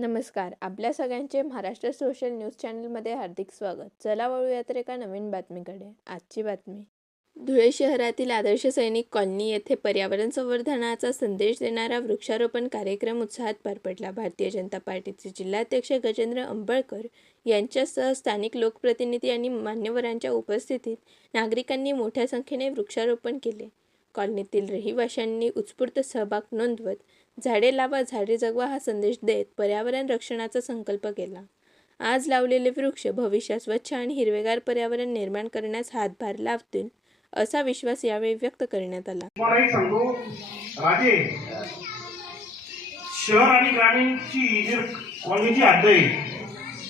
नमस्कार. आपल्या सगळ्यांचे महाराष्ट्र सोशल न्यूज चॅनलमध्ये हार्दिक स्वागत. चला वळूया तर एका नवीन बातमीकडे. आजची बातमी. धुळे शहरातील आदर्श सैनिक कॉलनी येथे पर्यावरण संवर्धनाचा संदेश देणारा वृक्षारोपण कार्यक्रम उत्साहात पार पडला. भारतीय जनता पार्टीचे जिल्हाध्यक्ष गजेंद्र अंबळकर यांच्यासह स्थानिक लोकप्रतिनिधी आणि मान्यवरांच्या उपस्थितीत नागरिकांनी मोठ्या संख्येने वृक्षारोपण केले. कॉलनीतील रहिवाशांनी उत्स्फूर्त सहभाग नोंदवत झाडे लावा झाडे जगवा हा संदेश देत पर्यावरण रक्षणाचा संकल्प केला. आज लावलेले वृक्ष भविष्यात स्वच्छ आणि हिरवेगार पर्यावरण निर्माण करण्यास हातभार लावतील असा विश्वास यावेळी व्यक्त करण्यात आला. मला एक सांगतो राजे, शहर आणि ग्रामीणची जी कॉलनीची हद्द आहे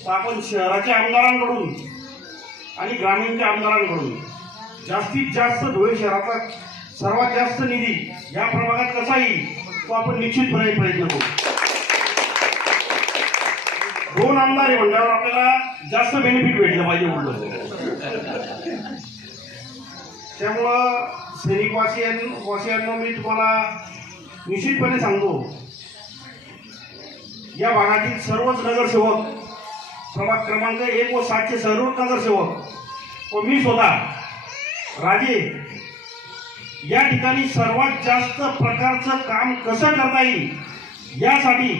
तर आपण शहराच्या आमदारांकडून आणि ग्रामीणच्या आमदारांकडून जास्तीत जास्त धुळे शहराचा सर्वात जास्त निधी या प्रभागात कसा येईल तो आपण निश्चितपणे प्रयत्न करू. दोन आमदार म्हणल्यावर आपल्याला जास्त बेनिफिट भेटलं पाहिजे उलट. त्यामुळं सैनिकवासियांना मी तुम्हाला निश्चितपणे सांगतो, या भागातील सर्वच नगरसेवक, प्रभाग क्रमांक 1 व 7 चे सर्व नगरसेवक व मी स्वतः राजे या ठिकाणी सर्वात जास्त प्रकारचं काम कसं करता येईल यासाठी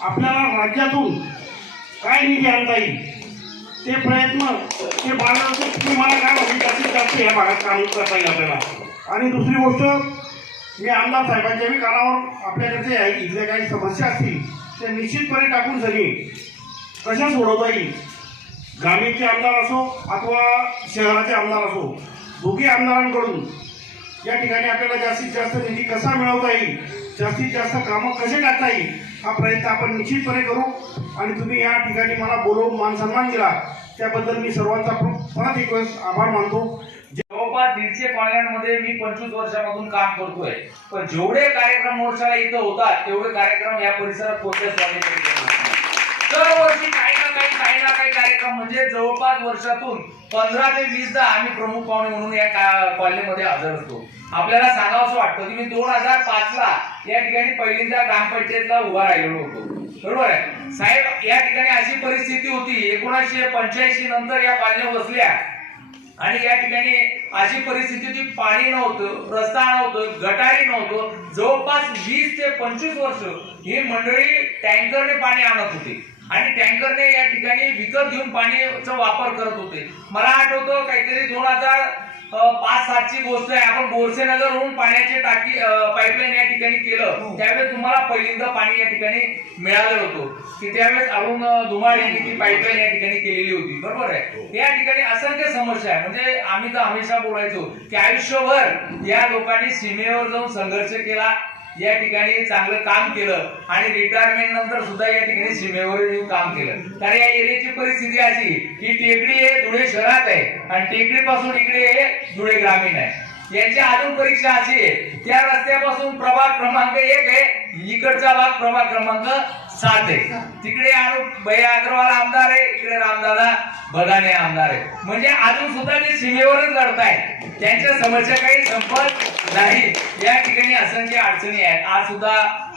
आपल्याला राज्यातून काय निधी आणता येईल ते प्रयत्न ते बाळगतो. तुम्ही मला काय माहिती जास्तीत जास्त या भागात काम करता येईल आपल्याला. आणि दुसरी गोष्ट, मी आमदार साहेबांच्या बी कानावर आपल्याकडे आहे इथल्या काही समस्या असतील त्या निश्चितपणे टाकून सगळी कशा सोडवता येईल. ग्रामीणचे आमदार असो अथवा शहराचे आमदार असो, दोघी आमदारांकडून या ठिकाणी आपल्याला जास्तीत जास्त निधी कसा मिळवता येईल, जास्तीत जास्त कामं कसे टाकता येईल हा प्रयत्न आपण निश्चितपणे करू. आणि तुम्ही या ठिकाणी मला बोलवून मान सन्मान दिला त्याबद्दल मी सर्वांचा परत एक वेळेस आभार मानतो. जवळपास 150 कॉलन्यांमध्ये मी 25 वर्षापासून काम करतोय, पण जेवढे कार्यक्रम मोर्चाला इथं होतात तेवढे कार्यक्रम या परिसरात कोणत्याच दरवर्षी काही ना काही कार्यक्रम म्हणजे जवळपास वर्षातून 15 ते 20दा आम्ही प्रमुख पाहुणे म्हणून या कॉलनीमध्ये हजर असतो. आपल्याला सांगावंसं वाटतं की मी 2005ला या ठिकाणी पहिल्यांदा ग्रामपंचायतला उभा राहिलेलो होतो. बरोबर आहे साहेब. या ठिकाणी अशी परिस्थिती होती 1985 नंतर या कॉलन्या बसल्या आणि या ठिकाणी अशी परिस्थिती होती, पाणी नव्हतं, रस्ता नव्हतं, गटारी नव्हतं. जवळपास 20 ते 25 वर्ष ही मंडळी टँकरने पाणी आणत होती आणि टँकरने या ठिकाणी विकत घेऊन पाणीचा वापर करत होते. मला आठवतं काहीतरी 2005-07 ची गोष्ट आहे. आपण बोरसे नगरहून पाण्याची टाकी पाईपलाईन या ठिकाणी केलं त्यावेळेस तुम्हाला पहिल्यांदा पाणी या ठिकाणी मिळालं होतं की त्यावेळेस अरुण धुमाळ यांनी ती पाईपलाईन या ठिकाणी केलेली होती. बरोबर आहे. या ठिकाणी असंख्य समस्या आहे. म्हणजे आम्ही तर हमेशा बोलायचो की आयुष्यभर या लोकांनी सीमेवर जाऊन संघर्ष केला, या ठिकाणी चांगलं काम केलं आणि रिटायरमेंट नंतर सुद्धा या ठिकाणी सीमेवर येऊन काम केलं. कारण या एरियाची परिस्थिती अशी की टेकडी हे धुळे शहरात आहे आणि टेकडीपासून इकडे हे धुळे ग्रामीण आहे. यांची अजून परीक्षा अशी आहे, त्या रस्त्यापासून प्रभाग क्रमांक 1 आहे, इकडचा भाग प्रभाग क्रमांक 7 आहे. तिकडे भैया अग्रवाल आमदार आहे, इकडे रामदादा बगाने आमदार आहे. म्हणजे अजून सुद्धा ते सीमेवरच लढताय, त्यांच्या समस्या काही संपत नाही. या ठिकाणी असंख्य अडचणी आहेत. आज सुद्धा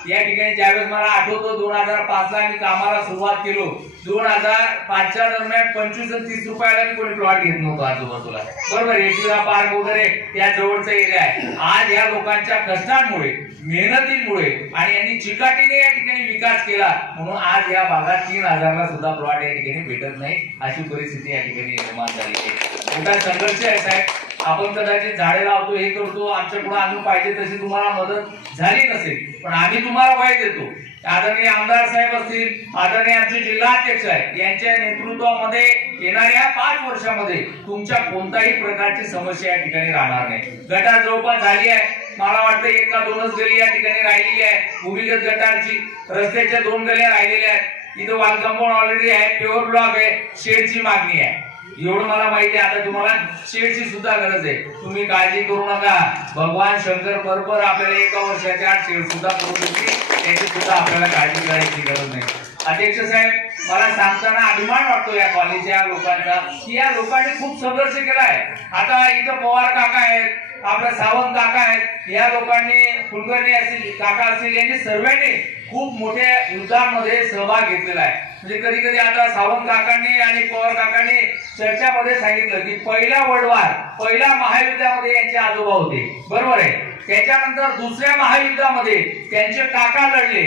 या ठिकाणी ज्यावेळेस मला आठवतो 2005ला मी कामाला सुरुवात केलो, 2005च्या दरम्यान 25 आणि 30 रुपयाला मी कोणी प्लॉट घेत नव्हतो आजूबाजूला. बरोबर. रेटिवा पार्क वगैरे या जवळचा एरिया आहे. आज या लोकांच्या कष्टांमुळे, मेहनतीमुळे आणि यांनी चिकाटीने या ठिकाणी विकास केला म्हणून आज या भागात 3000ला सुद्धा प्लॉट या ठिकाणी भेटत नाही अशी परिस्थिती या ठिकाणी निर्माण झाली आहे. मोठा संघर्ष आहे साहेब. आपण कदाचित झाडे लावतो, हे करतो, आमच्याकडून अजून पाहिजे तशी तुम्हाला मदत झाली नसेल, पण आम्ही तुम्हाला वाईट देतो. आदरणीय आमदार साहेब असतील, आदरणीय आमचे जिल्हाध्यक्ष आहेत, यांच्या नेतृत्वामध्ये येणाऱ्या 5 वर्षामध्ये तुमच्या कोणत्याही प्रकारची समस्या या ठिकाणी राहणार नाही. गटार जवळपास झाली आहे. मला वाटतं 1 का 2च गली या ठिकाणी राहिलेली आहे भूमिगत गटारची. रस्त्याच्या 2 गल्या राहिलेल्या आहेत. इथं वॉल कंपाऊंड ऑलरेडी आहे, प्युअर ब्लॉक आहे, शेडची मागणी आहे. एवढं मला माहिती आहे. आता तुम्हाला शेडची सुद्धा गरज आहे. तुम्ही काळजी करू नका. भगवान शंकर बरोबर आपल्याला 1 वर्षाच्या आत शेड सुद्धा करून देतील, त्याची सुद्धा आपल्याला काळजी करायची गरज नाही. अध्यक्ष साहेब, मला सांगताना अभिमान वाटतो या कॉलेजच्या लोकांचा की या लोकांनी खूप संघर्ष केलाय. आता इथं पवार काका आहेत, आपला सावंत काका आहेत, या लोकांनी, कुलकर्णी असतील, काका असतील, यांनी सर्वांनी खूप मोठ्या युद्धामध्ये सहभाग घेतलेला आहे. म्हणजे कधी कधी आता सावंत काकांनी आणि पवार काकांनी चर्चामध्ये सांगितलं की पहिला वर्ल्ड वॉर, पहिल्या महायुद्धामध्ये यांचे आजोबा होते, बरोबर आहे. त्याच्यानंतर दुसऱ्या महायुद्धामध्ये त्यांचे काका लढले.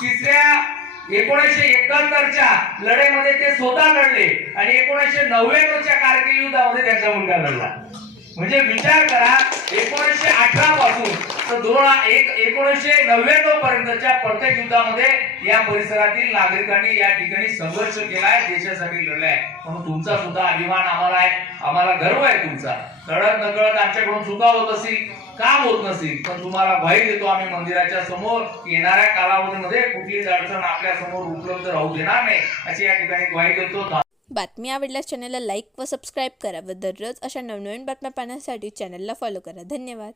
तिसऱ्या 1971च्या लढाईमध्ये ते स्वतः लढले आणि 1999च्या कारगिल युद्धामध्ये त्यांचा मुलगा लढला. म्हणजे विचार करा, 1918 पासून तर 1999 पर्यंतच्या प्रत्येक युद्धामध्ये या परिसरातील नागरिकांनी या ठिकाणी संघर्ष केलाय, देशासाठी लढलाय. म्हणून तुमचा सुद्धा अभिमान आम्हाला आहे, आम्हाला गर्व आहे तुमचा. कळत नकळत आमच्याकडून चुका होत असतील, काम होत नसेल, पण तुम्हाला ग्वाही देतो आम्ही मंदिराच्या समोर येणाऱ्या कालावधीमध्ये कुठलीच अडचण आपल्या समोर उपलब्ध राहू देणार नाही, अशी या ठिकाणी ग्वाही देतो. बातमी आवडल्यास चॅनलला लाईक व सबस्क्राईब करा व दररोज अशा नवनवीन बातम्या पाहण्यासाठी चॅनलला फॉलो करा. धन्यवाद.